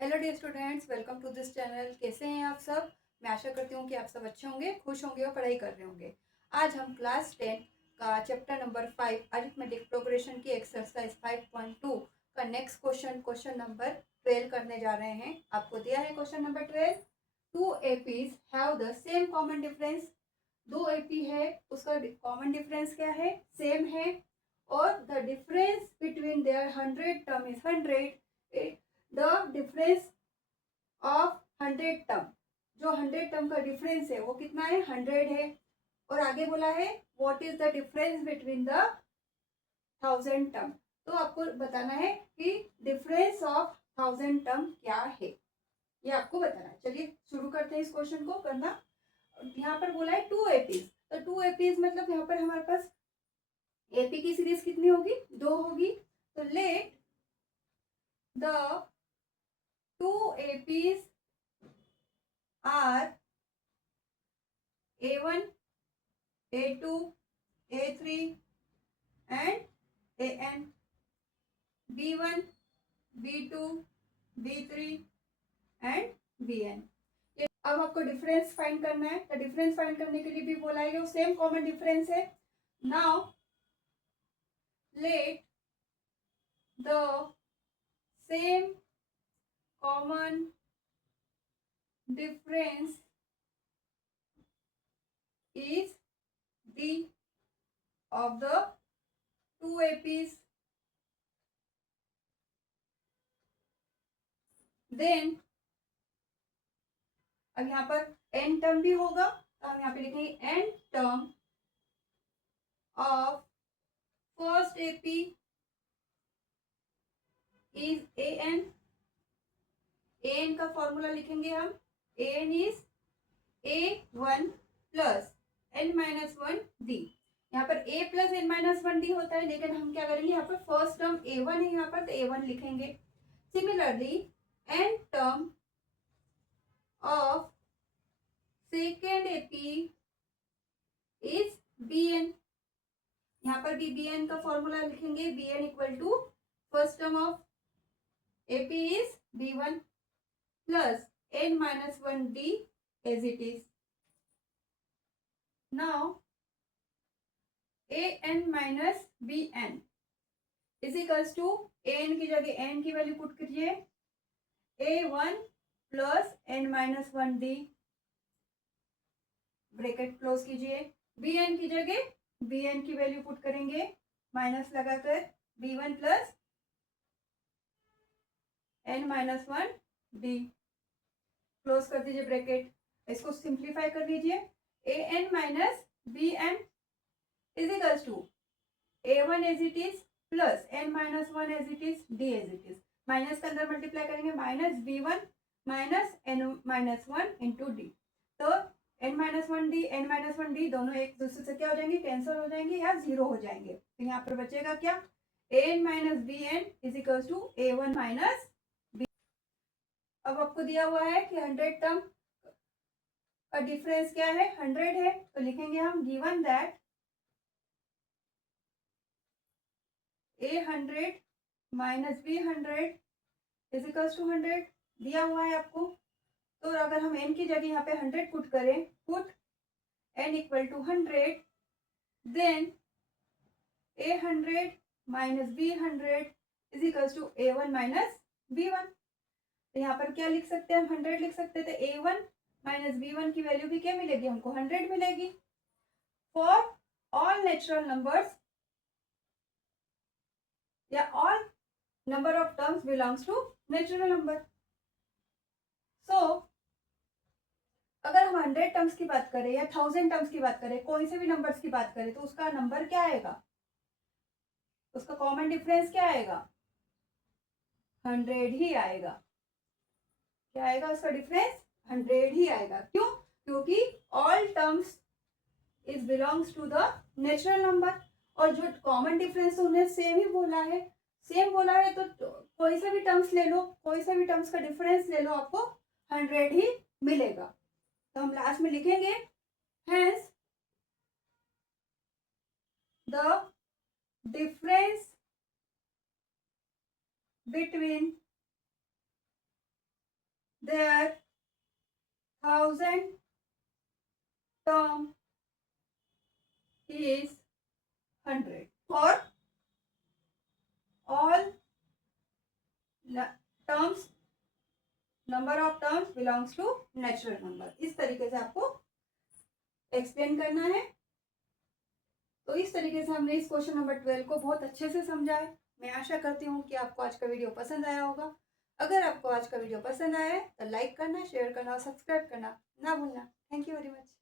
Hello dear students, welcome to this channel. कैसे हैं आप सब? मैं आशा करती हूँ कि आप सब अच्छे होंगे, खुश होंगे और पढ़ाई कर रहे होंगे। आज हम क्लास 10 का चैप्टर नंबर 5 अरिथमेटिक प्रोग्रेशन की एक्सरसाइज 5.2 का नेक्स्ट क्वेश्चन नंबर 12 करने जा रहे हैं। आपको दिया है question number 12। Two APs have the same common difference. दो एपी है, उसका कॉमन डिफरेंस क्या है? सेम है। और the difference between their 100 term is 100। The difference of 100 term, जो 100 टर्म का डिफरेंस है वो कितना है? 100 है। और आगे बोला है what is the difference between the 1000 term. तो आपको बताना है कि डिफरेंस ऑफ 1000 टर्म क्या है, ये आपको बताना है। चलिए शुरू करते हैं इस क्वेश्चन को करना। यहाँ पर बोला है टू एपीज, तो टू एपीज मतलब यहाँ पर हमारे पास एपी की सीरीज कितनी होगी? 2 होगी। तो let the two APs are A1, A2, A3 and AN, B1, B2, B3 and BN। अब आपको डिफरेंस फाइंड करना है। तो डिफरेंस फाइंड करने के लिए भी बोला है सेम कॉमन डिफरेंस है। Now let the same common difference is D of the two APs. Then अब यहाँ पर n टर्म भी होगा, तो हम यहाँ पे लिखेंगे n term of first AP is an। an का फॉर्मूला लिखेंगे हम, an इज a1 प्लस n-1d। यहाँ पर a प्लस n-1d होता है, लेकिन हम क्या करेंगे यहाँ पर फर्स्ट टर्म a1 है यहाँ पर, तो a1 लिखेंगे। Similarly n term of second AP is bn। यहाँ पर भी bn का फॉर्मूला लिखेंगे, bn equal to first term of AP is b1 plus n-1d as it is. Now an minus bn is equals to an की जगह n की value put कीजिए, a1 प्लस n-1d ब्रैकेट क्लोज कीजिए। bn की जगह bn की value put करेंगे माइनस लगाकर, b1 प्लस n-1d क्लोज कर दीजिए ब्रैकेट। इसको सिंप्लीफाई कर लीजिए, an minus bn is equals to a1 as it is plus n-1 as it is, d as it is. Minus के अंदर मल्टीप्लाई करेंगे, minus b1 minus n-1 into D. तो n-1d n-1d दोनों एक दूसरे से क्या हो जाएंगे? कैंसिल हो जाएंगे या जीरो हो जाएंगे। तो यहाँ पर बचेगा क्या? an minus bn is equals to a1 minus b। अब आपको दिया हुआ है कि 100 टर्म का डिफरेंस क्या है? 100 है। तो लिखेंगे हम given that a100 minus b100 is equals to 100 दिया हुआ है आपको। तो अगर हम n की जगह यहाँ पे 100 पुट करें, put n equal to 100, then a100 minus b100 is equals to a1 minus b1। तो यहाँ पर क्या लिख सकते हैं हम? 100 लिख सकते थे। a1 माइनस b1 की वैल्यू भी क्या मिलेगी हमको? 100 मिलेगी। फॉर ऑल नेचुरल नंबर्स या all number of terms belongs to natural number. So अगर हम 100 टर्म्स की बात करें या 1000 टर्म्स की बात करें, कोई से भी नंबर्स की बात करें, तो उसका नंबर क्या आएगा? उसका कॉमन डिफरेंस क्या आएगा? 100 ही आएगा। क्या आएगा उसका डिफरेंस? 100 ही आएगा। क्यों? क्योंकि all terms is belongs to the natural number, और जो कॉमन डिफरेंस उन्हें सेम ही बोला है। सेम बोला है तो कोई सा भी टर्म्स ले लो, कोई सा भी टर्म्स का डिफरेंस ले लो, आपको 100 ही मिलेगा। तो हम लास्ट में लिखेंगे hence the difference between their 1000 term is 100 for all terms, number of terms belongs to natural number. इस तरीके से आपको एक्सप्लेन करना है। तो इस तरीके से हमने इस क्वेश्चन नंबर 12 को बहुत अच्छे से समझा है। मैं आशा करती हूँ कि आपको आज का वीडियो पसंद आया होगा। अगर आपको आज का वीडियो पसंद आया है तो लाइक करना, शेयर करना और सब्सक्राइब करना ना भूलना। Thank you very much.